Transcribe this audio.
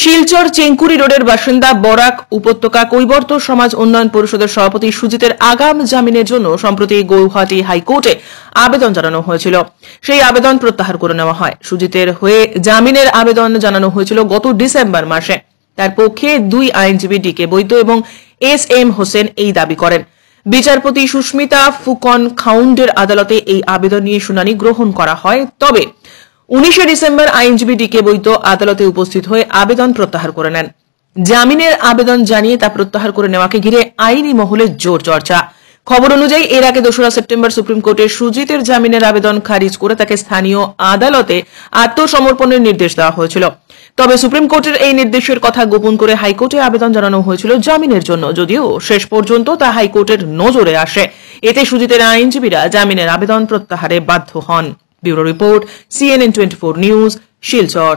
শিলচর চেঙ্কুরি রোডের বাসিন্দা বরাক উপত্যকা কৈবর্ত সমাজ উন্নয়ন পরিষদের সভাপতি সুজিতের আগাম জামিনের জন্য সম্প্রতি গৌহাটি হাইকোর্টে আবেদন জানানো হয়েছিল। সেই আবেদন প্রত্যাহার করে নেওয়া হয়। সুজিতের হয়ে জামিনের আবেদন জানানো হয়েছিল গত ডিসেম্বর মাসে। তার পক্ষে দুই আইনজীবী ডিকে বৈদ্য এবং এস এম হোসেন এই দাবি করেন। বিচারপতি সুস্মিতা ফুকন খাউন্ডের আদালতে এই আবেদন নিয়ে শুনানি গ্রহণ করা হয়। তবে 19 ডিসেম্বর আইনজীবী ডিকে বৈদ্য আদালতে উপস্থিত হয়ে আবেদন প্রত্যাহার করে নেন। জামিনের আবেদন জানিয়ে তা প্রত্যাহার করে নেওয়াকে ঘিরে আইনি মহলে জোর চর্চা। খবর অনুযায়ী এর আগে 2 সেপ্টেম্বর সুপ্রিম কোর্টে সুজিতের জামিনের আবেদন খারিজ করে তাকে স্থানীয় আদালতে আত্মসমর্পণের নির্দেশ দেওয়া হয়েছিল। তবে সুপ্রিম কোর্টের এই নির্দেশের কথা গোপন করে হাইকোর্টে আবেদন জানানো হয়েছিল জামিনের জন্য, যদিও শেষ পর্যন্ত তা হাইকোর্টের নজরে আসে। এতে সুজিতের আইনজীবীরা জামিনের আবেদন প্রত্যাহারে বাধ্য হন। Bureau report, CNN 24 news, Silchar.